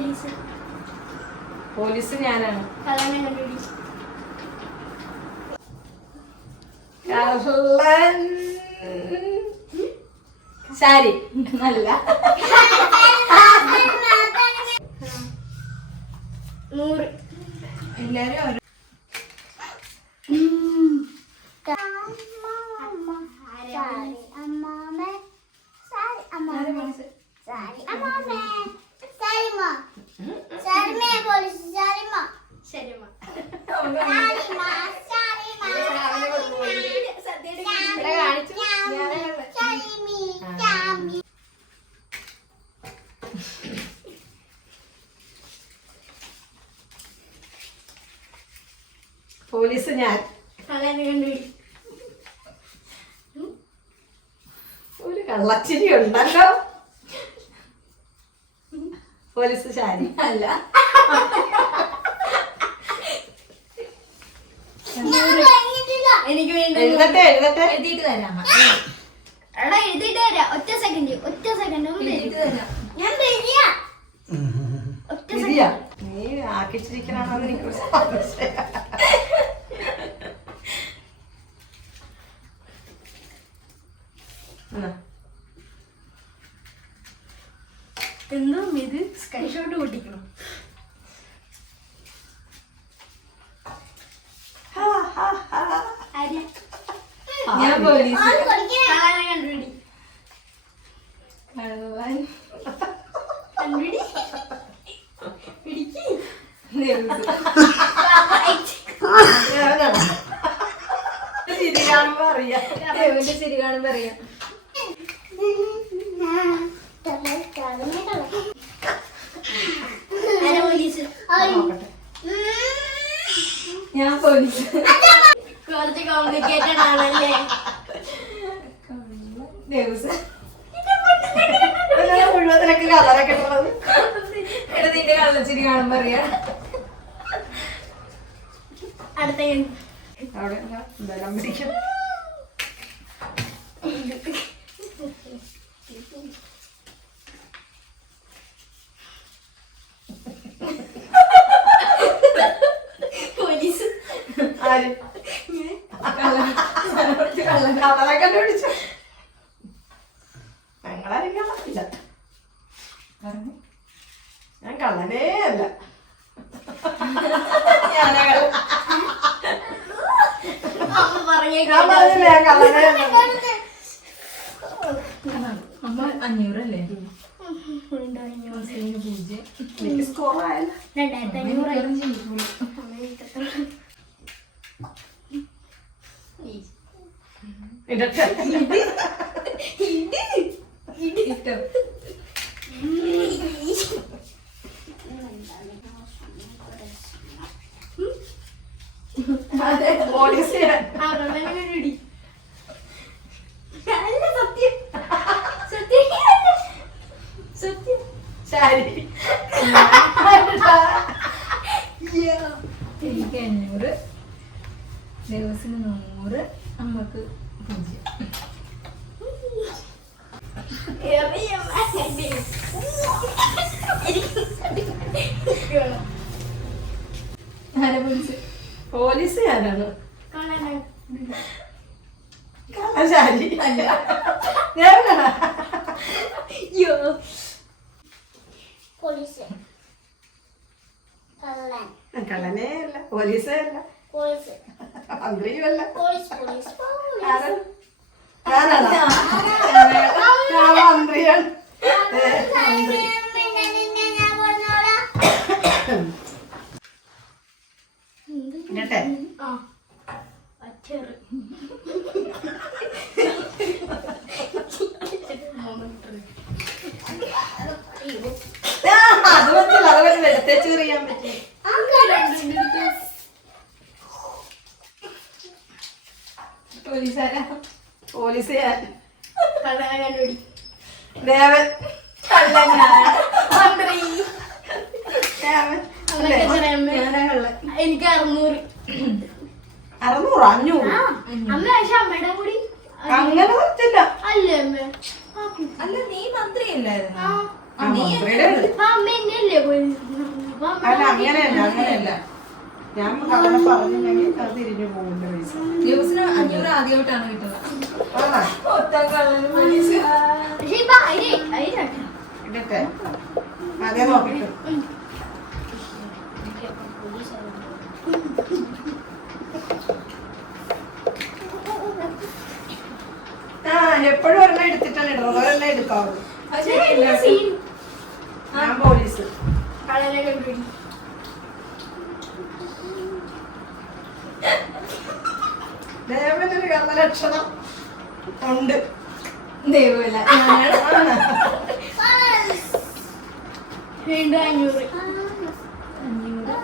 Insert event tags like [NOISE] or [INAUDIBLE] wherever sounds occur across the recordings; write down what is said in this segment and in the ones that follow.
Police? Police ഞാനാണ്. കള്ളനെ കണ്ടുപിടി കള്ളൻ. ശാരി നല്ല നൂറ്. എല്ലാരും പോലീസ് ഞാൻ. ഒരു കള്ളച്ചിരി ഉണ്ടല്ലോ. പോലീസ് ശാരി അല്ല. എനിക്ക് വേണ്ട. എഴുതട്ടെ എഴുതട്ടെ. എഴുതിയിട്ട് തരാം. എടാ എഴുതിട്ട് തരാം. ഒറ്റ സെക്കൻഡ് ഒറ്റ സെക്കൻഡ് ഒന്ന് എഴുതിയിട്ട് തരൂ. തരാം ഞാൻ തരിക ഒറ്റ സെക്കൻഡ്. നീ ആക്കിച്ചിരിക്കണമെന്ന് എനിക്ക് സംശയം എന്നാ, എന്തോ ഇത് സ്കൈഷോട്ട് പൊട്ടിക്കണം. ഞാൻ പോലീസ്. ചിരി കാണുമ്പോ അറിയാം ശരി കാണുമ്പോ അറിയാം ഞാൻ പോലീസ് കുറച്ച് കോംപ്ലിക്കേറ്റഡ് ആണല്ലേ ദിവസം മുഴുവനൊക്കെ കളറൊക്കെ എടാ നിന്റെ കള്ളച്ചിരി കാണുമ്പോ അറിയാം അടുത്ത അവിടെ ബലം പിടിക്കും പോലീസ് ആര് കളറെ കണ്ടുപിടിച്ചു. ഞങ്ങളാരും കള്ളത്തില്ല പറഞ്ഞു? ഞാൻ കള്ളനേ അല്ല. ഞാൻ പറഞ്ഞില്ല ഞാൻ കള്ളനേ അല്ല. അമ്മ അഞ്ഞൂറല്ലേ? പൂജ്യം സ്കോർ ആയല്ലോ. രണ്ടായിരത്തി അഞ്ഞൂറ് വെറും ഇടട്ടെ ഇട്ടോ സത്യം സത്യം സത്യം ശാരി എനിക്ക് അഞ്ഞൂറ് ദിവസത്തിന് നൂറ് അമ്മയ്ക്ക് പൂജ്യം. പോലീസ്. പോലീസ്. അയ്യോ കള്ളനേ അല്ല പോലീസേ അല്ല. പോലീസ്. മന്ത്രിയും അല്ല പോലീസ് പോലീസ് ആരാ? ഞാനാണോ? ഞാൻ മന്ത്രിയാണ് മന്ത്രി. അത് പറ്റില്ല. അത് പറ്റില്ല. എടുത്തേച്ച് എറിയാൻ പറ്റില്ല പോലീസുകാരാ പോലീസ് ഞാൻ കള്ളനെ കണ്ടുപിടി ദേവൻ കള്ളൻ ഞാൻ മന്ത്രി ദേവൻ അമ്മയ്ക്ക് എത്രയാ അമ്മ? ഞാനാ ദേവൻ എനിക്ക് അറുന്നൂറ്. അറുന്നൂറ്? അഞ്ഞൂറ്? അമ്മ പക്ഷെ അമ്മയുടെ കൂടി അങ്ങനെ പറ്റില്ല അല്ലേ അമ്മ. അല്ല നീ മന്ത്രി അല്ലായിരുന്നു അങ്ങനെയല്ല അങ്ങനെയല്ല. ഞാൻ കടന്ന് പറഞ്ഞില്ലെങ്കിൽ അത് തിരിഞ്ഞു പോകുന്ന പൈസ. ദിവസത്തിന് അഞ്ഞൂറ് ആദ്യമായിട്ടാണ് കിട്ടുന്നത്. ആണോ? ഒത്താൻ കള്ളന് പോലീസ് പക്ഷെ ഇപ്പൊ അരി അരി ഇടട്ടെ. അതേ നോക്കിട്ടു ആ എപ്പോഴും ഒരെണ്ണം എടുത്തിട്ടാണ് ഇടുന്നത് ഒരെണ്ണം എടുക്കാവുള്ളൂ ഞാൻ പോലീസ്. കളരെ ദേവനൊരു കള്ള ലക്ഷണം ഉണ്ട്. ദൈവമല്ല. വീണ്ടും അഞ്ഞൂറ്. അഞ്ഞൂറ്.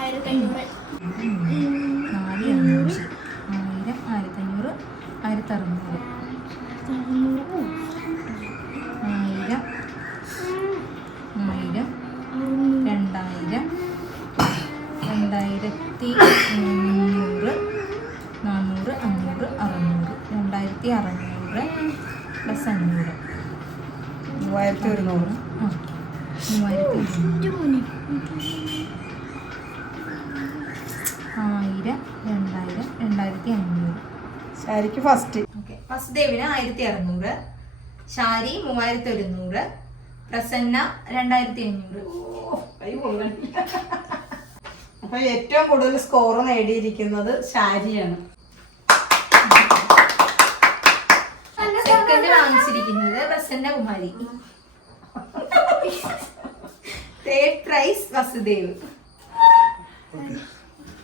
ആയിരത്തി അഞ്ഞൂറ് നാല് അഞ്ഞൂറ്. ആയിരം ആയിരത്തഞ്ഞൂറ് ആയിരത്തി അറുന്നൂറ് അഞ്ഞൂറ് മൂവായിരത്തി ഒരുന്നൂറ്. ആയിരം രണ്ടായിരം രണ്ടായിരത്തി അഞ്ഞൂറ് ശരിക്ക് ഫസ്റ്റ് ഓക്കെ വസുദേവിന് ആയിരത്തി അറുന്നൂറ്. ശാരി മൂവായിരത്തി ഒരുന്നൂറ്. പ്രസന്ന രണ്ടായിരത്തി അഞ്ഞൂറ്. അപ്പൊ ഏറ്റവും കൂടുതൽ സ്കോർ നേടിയിരിക്കുന്നത് ഷാരിയാണ് സെക്കൻഡ് വാങ്ങിച്ചിരിക്കുന്നത് Prasanna Kumari. [LAUGHS] Third prize Vasudev.